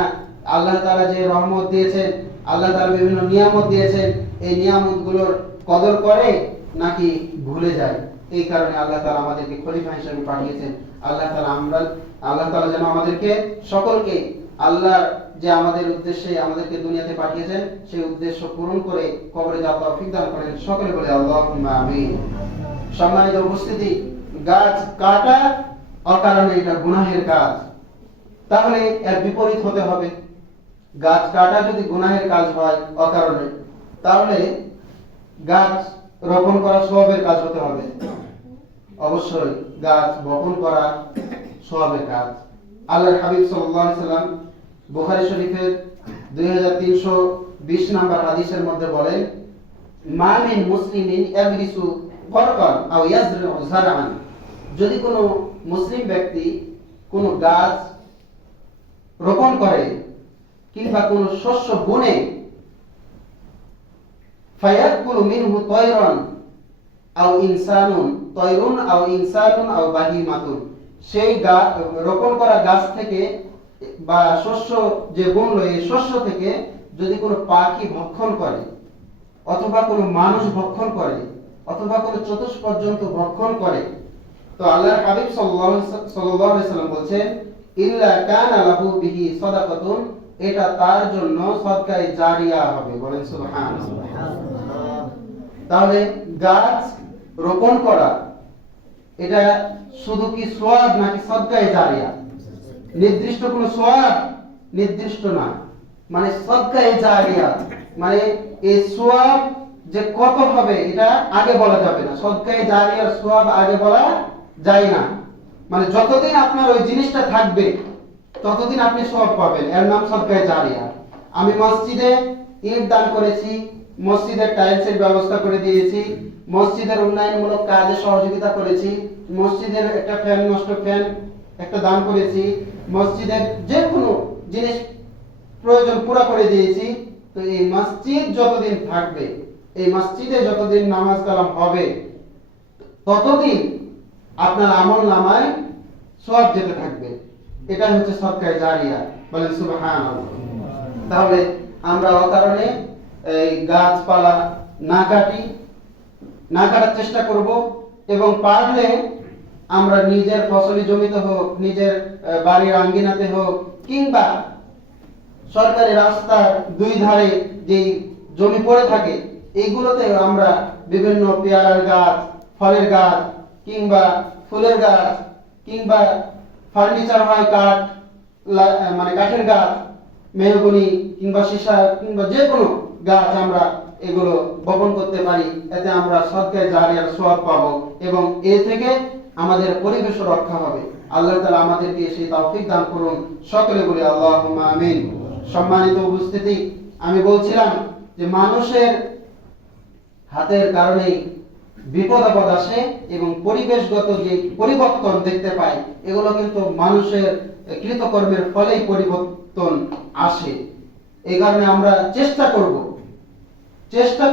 আল্লাহ তাআলা যে রহমত দিয়েছেন, আল্লাহ তাআলা বিভিন্ন নিয়ামত দিয়েছেন, এই নিয়ামতগুলোর কদর করে নাকি ভুলে যায়। এই কারণে আল্লাহ তাআলা আমাদেরকে খলিফা হিসেবে পাঠিয়েছেন। আল্লাহ তাআলা যেন আমাদেরকে সকলকে আল্লাহর যে আমাদের উদ্দেশ্যে আমাদেরকে দুনিয়াতে পাঠিয়েছেন সেই উদ্দেশ্য পূরণ করে কবরে যাওয়ার তৌফিক দান করেন। সকলে বলে আল্লাহুম্মা আমিন। সম্মানিত উপস্থিতি, গাছ কাটা অকারণে এটা গুনাহের কাজ, তাহলে এর বিপরীত হতে হবে। গাছ কাটা যদি গুনাহের কাজ হয় অকারণে, তাহলে গাছ রোপণ করা সওয়াবের কাজ হতে হবে। অবশ্যই গাছ বপন করা সওয়াবের কাজ। আল্লাহর হাবিব সাল্লাল্লাহু আলাইহি সাল্লাম বুখারী শরীফের 2320 নম্বর হাদিসের মধ্যে বলেন মা মিন মুসলিমিন ইয়াগরিসু ফারকান আও ইয়াজরু যারআন, যদি কোনো মুসলিম ব্যক্তি কোনো গাছ রোপণ করে কিংবা কোনো শস্য বুনে, ফায়াকুলু মিনহু তায়রান আও ইনসানুন, তায়রুন আও ইনসানুন আও বাহিমাতুন, সেই রোপণ করা গাছ থেকে বা শস্য যে বুনলো এই শস্য থেকে যদি কোনো পাখি ভক্ষণ করে অথবা কোনো মানুষ ভক্ষণ করে অথবা কোনো চতুষ্পর্যন্ত ভক্ষণ করে, তো আল্লাহর হাবিব সাল্লাল্লাহু আলাইহি সাল্লাম বলেন ইল্লা কানা লাহু বিহি সাদাকাতুন, এটা তার জন্য সদকায়ে জারিয়া হবে। বলেন সুবহানাল্লাহ। তাহলে গাছ রোপণ করা এটা শুধু কি সওয়াব নাকি সদকায়ে জারিয়া? নির্দিষ্ট কোনো সওয়াব নির্দিষ্ট না, মানে সদকায়ে জারিয়া, মানে এই সওয়াব যে কত হবে এটা আগে বলা যাবে না। সদকায়ে জারিয়ার সওয়াব আগে বলা যায় না, মানে যতদিন আপনার ওই জিনিসটা থাকবে ততদিন আপনি সওয়াব পাবেন, এর নাম সদকায়ে জারিয়া। আমি মসজিদে ইট দান করেছি, মসজিদের টাইলসের ব্যবস্থা করে দিয়েছি, মসজিদের উন্নয়নমূলক কাজে সহযোগিতা করেছি, মসজিদের একটা ফ্যান নষ্ট ফ্যান একটা দান করেছি, মসজিদের যে কোনো জিনিস প্রয়োজন পুরো করে দিয়েছি। তো এই মসজিদ যতদিন থাকবে, এই মসজিদে যতদিন নামাজ কালাম হবে ততদিন আপনার আমল নামায় সওয়াব যেতে থাকবে। এটা হচ্ছে সদকায়ে জারিয়া। বলেন সুবহানাল্লাহ। তাহলে আমরা অকারণে এই গাছপালা না কাটার চেষ্টা করব এবং পারলে আমরা নিজের ফসলি জমিতে হোক, নিজের বাড়ির আঙ্গিনাতে হোক কিংবা সরকারি রাস্তার দুই ধারে যে জমি পড়ে থাকে এইগুলোতে আমরা বিভিন্ন পেয়ারার গাছ, ফলের গাছ কিংবা ফুলের গাছ কিংবা ফার্নিচার হয় কাঠ, মানে কাঠের গাছ, মেহগনি কিংবা সীসা কিংবা যে কোনো গাছ আমরা এগুলো বপন করতে পারি, এতে আমরা সদকায়ে জারিয়ার সওয়াব পাবো এবং এ থেকে আমাদের পরিবেশ রক্ষা হবে। আল্লাহ তাআলা আমাদেরকে সেই তৌফিক দান করুন, সকলে বলি আল্লাহুম্মা আমিন। সম্মানিত উপস্থিতি, আমি বলছিলাম যে মানুষের হাতের কারণেই বিপদ আপদ আসে এবং পরিবেশগত যে পরিবর্তন দেখতে পাই, এগুলো কিন্তু মানুষের কৃতকর্মের ফলেই পরিবর্তন আসে। এই কারণে আমরা চেষ্টা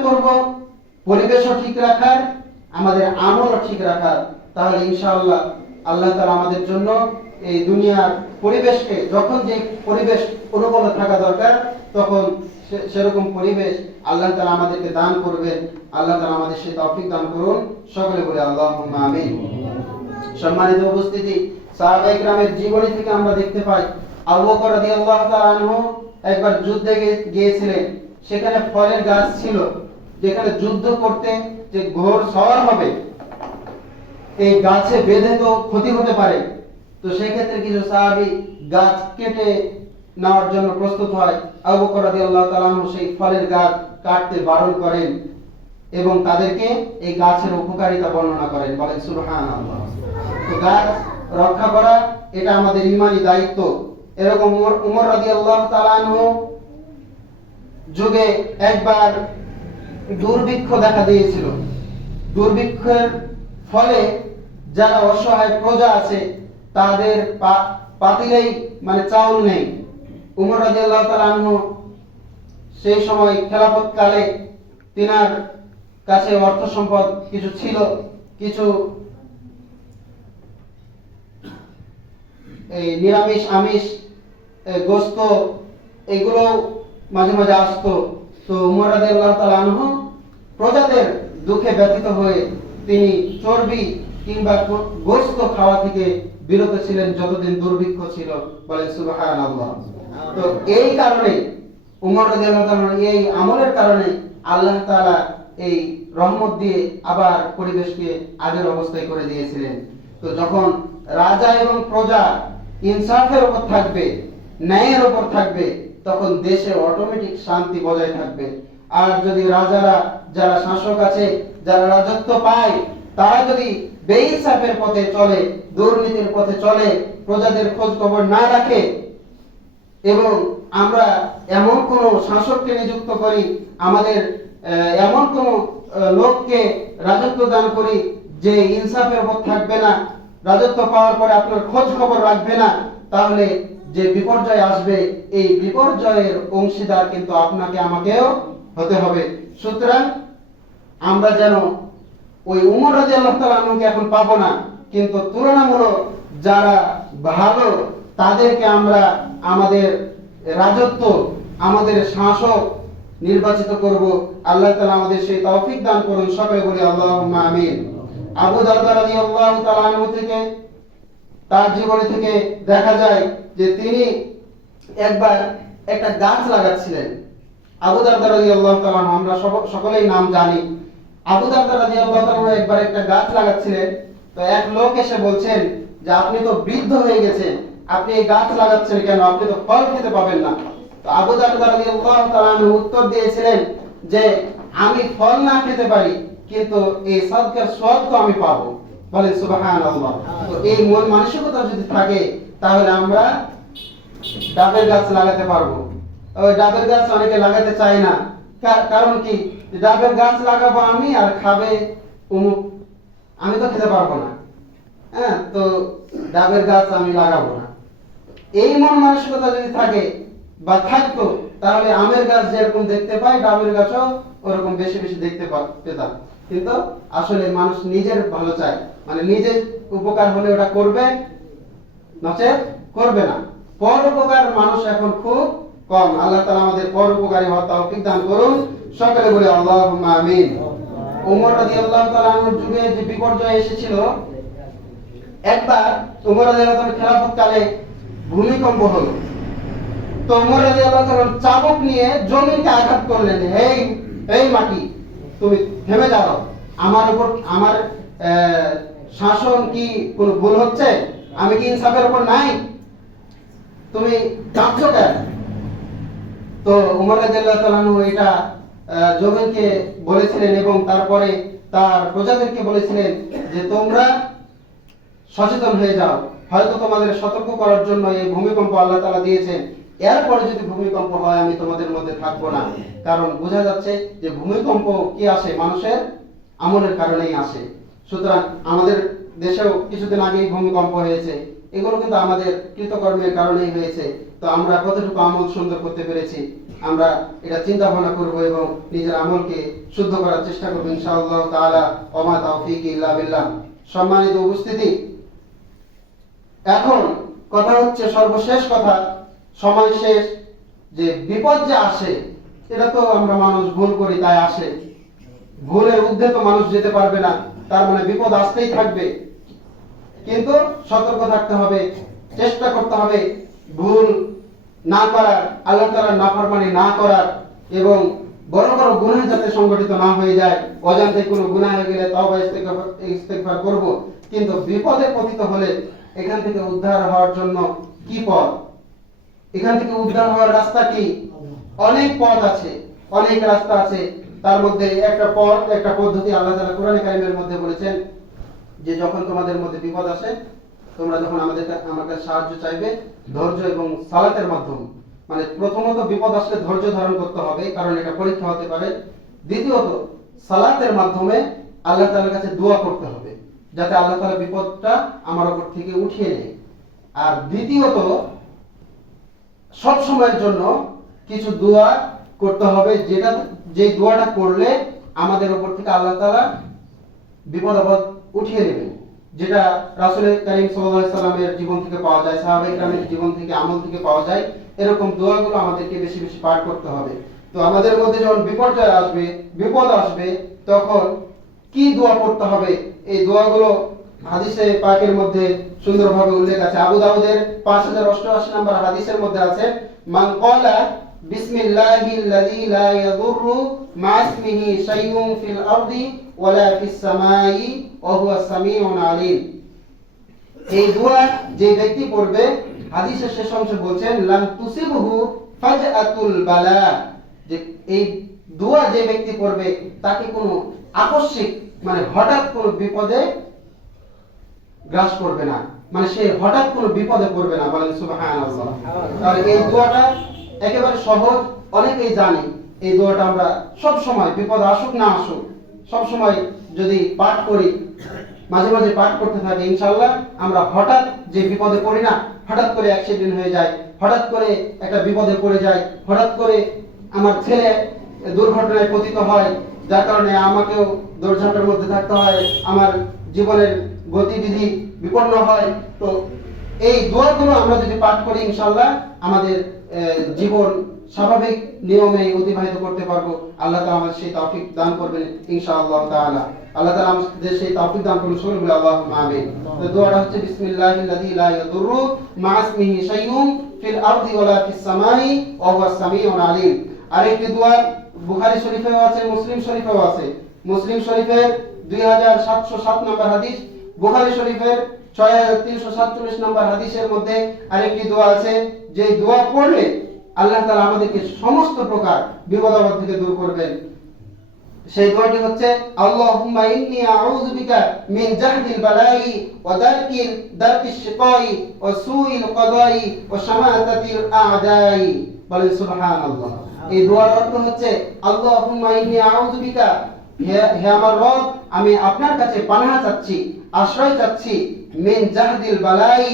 করব পরিবেশও ঠিক রাখার, আমাদের আমলও ঠিক রাখার। তাহলে ইনশাআল্লাহ আল্লাহ তাআলা আমাদের জন্য এই দুনিয়ার পরিবেশকে, যখন যে পরিবেশ অনুকূল থাকা দরকার তখন সেরকম পরিবেশ আল্লাহ তাআলা আমাদেরকে দান করবেন। আল্লাহ তাআলা আমাদের সেই তৌফিক দান করুন, সকলে বলি আল্লাহুম্মা আমিন। সম্মানিত উপস্থিতি, সাহাবায়ে কেরামের জীবনী থেকে আমরা দেখতে পাই আবু বকর রাদিয়াল্লাহু তাআলা আনহু একবার যুদ্ধে গিয়েছিলেন। সেখানে ফলের গাছ ছিল, যেখানে যুদ্ধ করতে যে ঘোড় সওয়ার হবে এই গাছে বেঁধে তো ক্ষতি হতে পারে, তো সেই ক্ষেত্রে কিছু সাহাবী গাছ কেটে নেওয়ার জন্য প্রস্তুত হয়। আবু বকর রাদিয়াল্লাহু তাআলা আনহু সেই ফলের গাছ কাটতে বারণ করেন এবং তাদেরকে এই গাছের উপকারিতা বর্ণনা করেন, বলেন সুবহানাল্লাহ। তো গাছ রক্ষা করা এটা আমাদের ঈমানি দায়িত্ব। এরকম উমর রাদিয়াল্লাহু তাআলা আনহু যুগে একবার দুর্ভিক্ষ দেখা দিয়েছিল। দুর্ভিক্ষের ফলে যারা অসহায় প্রজা আছে তাদের পাতিলেই মানে চাউল নেই। উমর রাদিয়াল্লাহু তাআলা আনহু সেই সময় খেলাফত কালে তিনার কাছে অর্থ সম্পদ কিছু ছিল, কিছু এই নিরামিষ আমিষ গোশত এগুলো মাঝে মাঝে আসতো। তো উমর রাদিয়াল্লাহু তাআলা আনহু প্রজাদের দুঃখে ব্যথিত হয়ে তিনি চর্বি কিংবা গোশত খাওয়া থেকে বিরত ছিলেন যতদিন দুর্ভিক্ষ ছিল, বলেন সুবহানাল্লাহ। তো এই কারণে উমর রাদিয়াল্লাহু তাআলা এই আমলের কারণে আল্লাহ তাআলা এই রহমত দিয়ে আবার পরিবেশকে আগের অবস্থায় করে দিয়েছিলেন। তো যখন রাজা এবং প্রজা ইনসাফের উপর থাকবে, ন্যায়ের উপর থাকবে, তখন দেশে অটোমেটিক শান্তি বজায় থাকবে। আর যদি রাজারা, যারা শাসক আছে, যারা রাজত্ব পায়, তারা যদি বেইনসাফের পথে চলে, দুর্নীতির পথে চলে, প্রজাদের খোঁজ খবর না রাখে এবং আমরা এমন কোন শাসককে নিযুক্ত করি, আমাদের এমন কোন লোককে রাজত্ব দান করি যে ইনসাফের উপর থাকবে না, রাজত্ব পাওয়ার পরে আপনার খোঁজ খবর রাখবে না, তাহলে যে বিপর্যয় আসবে এই বিপর্যয়ের অংশীদার কিন্তু আপনাকে আমাকেও হতে হবে। সুতরাং আমরা যেন ওই উমর রাদিয়াল্লাহু তাআলা আনহুকে এখন পাবো না, কিন্তু তুলনামূলক যারা ভালো তাদেরকে আমরা আমাদের রাজত্ব, আমাদের শাসক নির্বাচিত করব। আল্লাহ তাআলা আমাদের সেই তৌফিক দান করুন, সকলে বলি আল্লাহুম্মা আমিন। আবু দারদা রাদিয়াল্লাহু তাআলা আনহু থেকে, তার জীবনী থেকে দেখা যায় যে তিনি একবার একটা গাছ লাগাচ্ছিলেন। আবু দারদা রাদিয়াল্লাহু তাআলা আনহু, আমরা সকলেই নাম জানি। আবু দারদা রাদিয়াল্লাহু তাআলা একবার একটা গাছ লাগাচ্ছিলেন। তো এক লোক এসে বলছেন যে আপনি তো বৃদ্ধ হয়ে গেছেন, আপনি এই গাছ লাগাচ্ছেন কেন? আপনি তো ফল খেতে পাবেন না। তো আবু দারদা রাদিয়াল্লাহু তাআলা আনহু উত্তর দিয়েছিলেন যে আমি ফল না খেতে পারি, কিন্তু এই সাদকার সওয়াব তো আমি পাবো, বলেন সুবহানাল্লাহ। তো এই মন মানসিকতা যদি থাকে তাহলে আমরা ডাবের গাছ লাগাতে পারবো। ওই ডাবের গাছ অনেকে লাগাতে চায় না, কারণ কি? ডাবের গাছ লাগাবো আমি আর খাবে অমুক, আমি তো খেতে পারবো না, হ্যাঁ, তো ডাবের গাছ আমি লাগাবো না। এই মন মানসিকতা যদি থাকে বা থাকতো তাহলে আমের গাছ যেরকম দেখতে পাই ডাবের গাছও ওরকম বেশি বেশি দেখতে পেতাম। কিন্তু আসলে মানুষ নিজের ভালো চায়, মানে নিজের উপকার হলে ওটা করবে, নচেত করবে না। পর উপকার মানুষ এখন খুব কম। আল্লাহ তাআলা আমাদের পর উপকারী হওয়ার তৌফিক দান করুন, সকলে বলি আল্লাহুম্মা আমিন। ওমর রাদিয়াল্লাহু তাআলা আনহুর যুগে যে বিপর্যয় এসেছিল, একবার ওমর রাদিয়াল্লাহু তাআলা খেলাফত কালে ভূমিকম্প হলো। তো ওমর রাদিয়াল্লাহু তাআলা চাবুক নিয়ে জমিনকে আঘাত করলেন, এই মাটি তুমি থেমে যাও, আমার উপর আমার শাসন কি কোনো ভুল হচ্ছে? আমি কি ইনসাফের উপর নাই? তুমি কাঁদছো কেন? তো ওমর রাদিয়াল্লাহু তাআলা এটা জমিনকে বলেছিলেন এবং তারপরে তার প্রজাদেরকে বলেছিলেন যে তোমরা সচেতন হয়ে যাও, হয়তো তোমাদের সতর্ক করার জন্য এই ভূমিকম্প আল্লাহ তাআলা দিয়েছেন, এরপরে যদি ভূমিকম্প হয় আমি তোমাদের মধ্যে থাকবো না। কারণ বোঝা যাচ্ছে যে ভূমিকম্প কি আসে, মানুষের আমলের কারণেই আসে। সুতরাং আমাদের দেশেও কিছুদিন আগেই ভূমিকম্প হয়েছে, এগুলো কিন্তু আমাদের কৃতকর্মের কারণেই হয়েছে। তো আমরা কতটুকু আমল সুন্দর করতে পেরেছি, আমরা এটা চিন্তা ভাবনা করব এবং নিজের আমলকে শুদ্ধ করার চেষ্টা করব ইনশাআল্লাহ তাআলা। ওমা তাওফীক ইল্লা বিল্লাহ। সম্মানিত উপস্থিতি, এখন কথা হচ্ছে সর্বশেষ কথা, সময় শেষ, যে বিপদ যে আসে এটা তো আমরা মানুষ ভুল করি তাই আসে, ভুলের ঊর্ধ্বে তো মানুষ যেতে পারবে না, তার মানে বিপদ আসতেই থাকবে। কিন্তু সতর্ক থাকতে হবে, চেষ্টা করতে হবে ভুল না করার, আল্লাহ তাআলার নাফরমানি না করার, এবং বড় বড় গুনাহ যাতে সংগঠিত না হয়ে যায়। অজান্তে কোনো গুনাহ হয়ে গেলে তওবা ইস্তেগফার করব, কিন্তু বিপদে পতিত হলে এখান থেকে উদ্ধার হওয়ার জন্য কি পথ, এখান থেকে উদ্ধার হওয়ার রাস্তা কি? অনেক পথ আছে, অনেক রাস্তা আছে। তার মধ্যে একটা পথ, একটা পদ্ধতি আল্লাহ তাআলা কোরআনে কারীমের মধ্যে বলেছেন যে যখন তোমাদের মধ্যে বিপদ আসে, তোমরা যখন আমার কাছে সাহায্য চাইবে ধৈর্য এবং সালাতের মাধ্যমে, মানে প্রথমত বিপদ আসলে ধৈর্য ধারণ করতে হবে, কারণ এটা পরীক্ষা হতে পারে। দ্বিতীয়ত সালাতের মাধ্যমে আল্লাহ তাআলার কাছে দোয়া করতে হবে যাতে আল্লাহ তাআলা বিপদটা আমার উপর থেকে উঠিয়ে নেয়। আর দ্বিতীয়ত সব সময়ের জন্য কিছু দোয়া করতে হবে, যেটা যে দোয়াটা করলে আমাদের উপর থেকে আল্লাহ তাআলা বিপদ আপদ উঠিয়ে নেবেন, যেটা রাসূল কারীম সাল্লাল্লাহু আলাইহি সাল্লামের জীবন থেকে পাওয়া যায়, সাহাবায়ে কেরামের জীবন থেকে, আমল থেকে পাওয়া যায়। এরকম দোয়াগুলো আমাদেরকে বেশি বেশি পাঠ করতে হবে। তো আমাদের মধ্যে যখন বিপর্যয় আসবে, বিপদ আসবে, তখন কি দোয়া পড়তে হবে, এই দোয়াগুলো হাদিসে পাকের মধ্যে সুন্দরভাবে উল্লেখ আছে। আবু দাউদের 5088 নম্বর হাদিসের মধ্যে আছে, মান ক্বালা বিসমিল্লাহিল্লাযী লা ইয়াদুররু মা ইসমিহি শাইউন ফিল আরদি ওয়ালা ফিস সামাই ওয়া হুয়াস সামিউন আলীম। এই দোয়া যে ব্যক্তি পড়বে, হাদিসের শেষ অংশে বলছেন লান তুসিবহু ফাজআতুল বালা, যে এই দোয়া যে ব্যক্তি পড়বে তাকে কোনো আকস্মিক, মানে হঠাৎ কোনো বিপদে গ্রাস করবে না, মানে সে হঠাৎ কোনো বিপদে পড়বে না। বলেন সুবহানাল্লাহ। তাহলে এই দোয়াটা একেবারে সহজ, অনেকেই জানি। এই দোয়াটা আমরা সব সময়, বিপদ আসুক না আসুক, সব সময় যদি পাঠ করি, মাঝে মাঝে পাঠ করতে থাকি, ইনশাআল্লাহ আমরা হঠাৎ যে বিপদে পড়ি না, হঠাৎ করে অ্যাক্সিডেন্ট হয়ে যায়, হঠাৎ করে একটা বিপদে পড়ে যায়, হঠাৎ করে আমার ছেলে দুর্ঘটনায় পতিত হয়, যার কারণে আমাকেও দৌড়ঝাঁপের মধ্যে থাকতে হয়, আমার জীবনের গতিবিধি বিপন্ন হয়। তো এই দোয়াগুলো আমরা যদি পাঠ করি, ইনশাআল্লাহ আমাদের জীবন স্বাভাবিক নিয়মে অতিবাহিত করতে পারবো। আল্লাহ তাআলা আমাদের সেই তৌফিক দান করবেন ইনশাআল্লাহ তাআলা। আল্লাহ তাআলা আমাদের সেই তৌফিক দান করুন, সকলে বলি আল্লাহুম্মা আমিন। তো দোয়াটা হচ্ছে বিসমিল্লাহিল্লাযী লা ইয়াদুররু মা ইসমিহি শাইউন ফিল আরদি ওয়ালা ফিস সামাই ওয়া হুয়াস সামিউন আলীম। আরেকটি দোয়া বুখারী শরীফেও আছে, মুসলিম শরীফেও আছে। মুসলিম শরীফের 2707 নম্বর হাদিস, বুখারী শরীফের 6347 নম্বর হাদিসের মধ্যে আরেকটি দোয়া আছে, যে দোয়া পড়লে আল্লাহ তাআলা আমাদেরকে সমস্ত প্রকার বিপদ আপদ থেকে দূর করবেন। সেই দোয়াটি হচ্ছে আল্লাহুম্মা ইন্নী আউযু বিকা মিন জাহদিল বালাই ওয়া দারকিশ শিকাই ওয়া সুইল কাদাই ওয়া শামাতাতিল আ'দাই। বলেন সুবহানাল্লাহ। এই দোয়ার অর্থ হচ্ছে আল্লাহুম্মা ইন্নী আউযু বিকা, হে আমার রব, আমি আপনার কাছে পানাহ চাচ্ছি, আশ্রয় চাচ্ছি, মিন জাহদিল বালাই,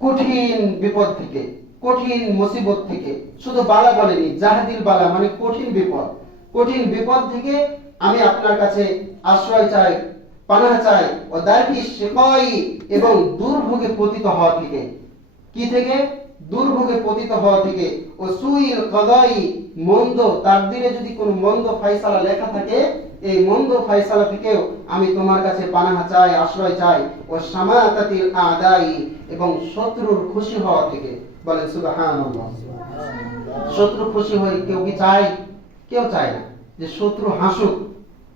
কঠিন বিপদ থেকে, কঠিন মুসিবত থেকে। শুধু বালা বলেনি, জাহদিল বালা মানে কঠিন বিপদ, কঠিন বিপদ থেকে আমি আপনার কাছে আশ্রয় চাই, পানাহ চাই। ও দারকিশ শিকাই, এবং দুর্ভোগে পতিত হওয়া থেকে। কি থেকে? দুর্ভোগে পতিত হওয়া থেকে। ও সুইল কাদাই, মন্দ তাকদীরে যদি কোনো মন্দ ফয়সালা লেখা থাকে, এই মন্দ ফয়সালা থেকেও আমি তোমার কাছে পানাহ চাই, আশ্রয় চাই। ও শামাতাতিল আ'দাই, এবং শত্রুর খুশি হওয়া থেকে। বলেন সুবহানাল্লাহ। শত্রু খুশি হয়ে কেউ কি চায়? কেউ চায় না যে শত্রু হাসুক।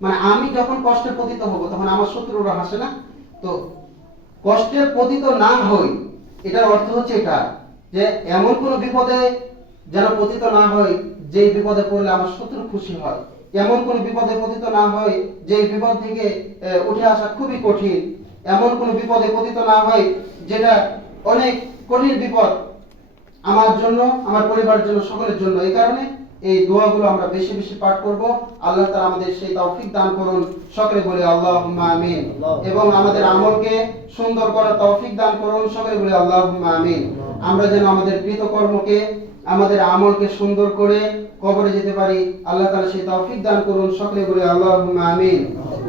মানে আমি যখন কষ্টে পতিত হব তখন আমার শত্রুরা হাসে না। তো কষ্টে পতিত না হই, এটার অর্থ হচ্ছে এটা যে এমন কোন বিপদে যেন পতিত না হই যে বিপদে পড়লে আমার শত্রু খুশি হয়, এমন কোন বিপদে পতিত না হয় যে বিপদ থেকে উঠে আসা খুবই কঠিন, এমন কোন বিপদে পতিত না হয় যেটা অনেক কঠিন বিপদ আমার জন্য, আমার পরিবারের জন্য, সকলের জন্য। এই কারণে এই দোয়াগুলো আমরা বেশি বেশি পাঠ করব। আল্লাহ তাআলা আমাদের সেই তৌফিক দান করুন, সকলে বলি আল্লাহুম্মা আমিন। এবং আমাদের আমলকে সুন্দর করার তৌফিক দান করুন, সকলে বলি আল্লাহুম্মা আমিন। আমরা যেন আমাদের কৃতকর্মকে, আমাদের আমলকে সুন্দর করে কবরে যেতে পারি, আল্লাহ তাআলা সেই তৌফিক দান করুন, সকলে বলি আল্লাহুম্মা আমিন।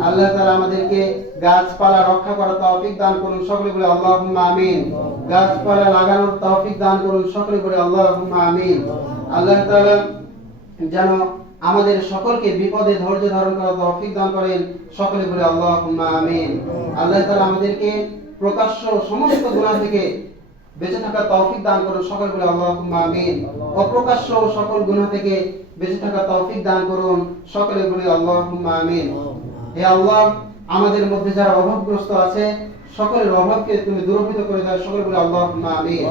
আল্লাহ তাআলা আমাদেরকে গাছপালা রক্ষা করার তৌফিক দান করুন, সকলে বলি আল্লাহুম্মা আমিন। গাছপালা লাগানোর তৌফিক দান করুন, সকলে বলি আল্লাহুম্মা আমিন। আল্লাহ তাআলা যেন আমাদের সকলকে বিপদে ধৈর্য ধারণ করার তৌফিক দান করেন, সকলে বলি আল্লাহুম্মা আমিন। আল্লাহ তাআলা আমাদেরকে প্রকাশ্য সমস্ত গুনাহ থেকে বেঁচে থাকার তৌফিক দান করুন, সকলে বলি আল্লাহুম্মা আমিন। অপ্রকাশ্য সকল গুনাহ থেকে বেঁচে থাকার তৌফিক দান করুন, সকলে বলি আল্লাহুম্মা আমিন। হে আল্লাহ, আমাদের মধ্যে যারা অভাবগ্রস্ত আছে সকলের অভাবকে তুমি দূরীভূত করে দাও, সকলে বলি আল্লাহুম্মা আমিন।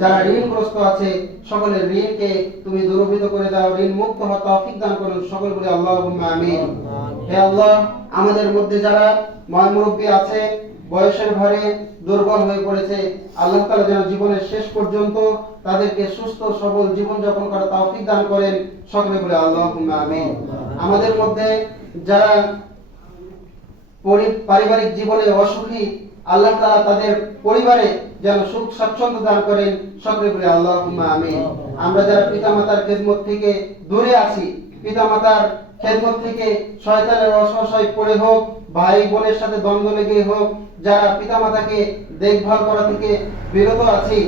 যারা ঋণগ্রস্ত আছে সকলের ঋণকে তুমি দূরীভূত করে দাও, ঋণ মুক্ত হওয়ার তৌফিক দান করুন, সকলে বলি আল্লাহুম্মা আমিন। হে আল্লাহ, আমাদের মধ্যে যারা মুরব্বী আছে বয়সের ভারে দুর্বল হয়ে পড়েছে, আল্লাহ তাআলা যেন জীবনের শেষ পর্যন্ত তাদেরকে সুস্থ সবল জীবন যাপন করার তৌফিক দান করেন, সকলে বলি আল্লাহুম্মা আমিন। আমাদের মধ্যে যারা পারিবারিক জীবনে অসুখী, আল্লাহ তাআলা তাদের পরিবারে যেন সুখ স্বাচ্ছন্দ্য দান করেন, সকলে বলি আল্লাহুম্মা আমিন। আমরা যারা পিতামাতার খেদমত থেকে দূরে আছি, পিতামাতার খেদমত থেকে শয়তানের অসহায় পড়ে হোক, ভাই বোনের সাথে দ্বন্দ্ব লেগে হোক, যারা পিতামাতাকে দেখভাল করা থেকে বিরত আছি,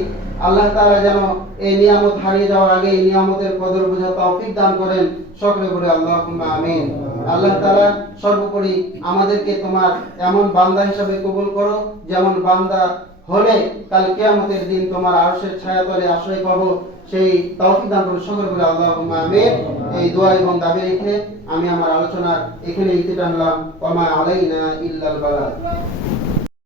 আল্লাহ তাআলা যেন এই নিয়ামত হারিয়ে যাওয়ার আগে এই নিয়ামতের কদর বোঝার তৌফিক দান করেন, সকলে বলি আল্লাহুম্মা আমিন। আল্লাহ তাআলা সর্বোপরি আমাদেরকে তোমার এমন বান্দা হিসেবে কবুল করো, যেমন বান্দা হলে কাল কিয়ামতের দিন তোমার আরশের ছায়াতলে আশ্রয় পাবো, সেই তৌফিক দান করুন, সকলে বলি আল্লাহুম্মা আমিন। এই দোয়া এবং দাবি রেখে আমি আমার আলোচনা এখানে ইতি টানলাম। ওয়া মা আলাইনা ইল্লাল বালাগ।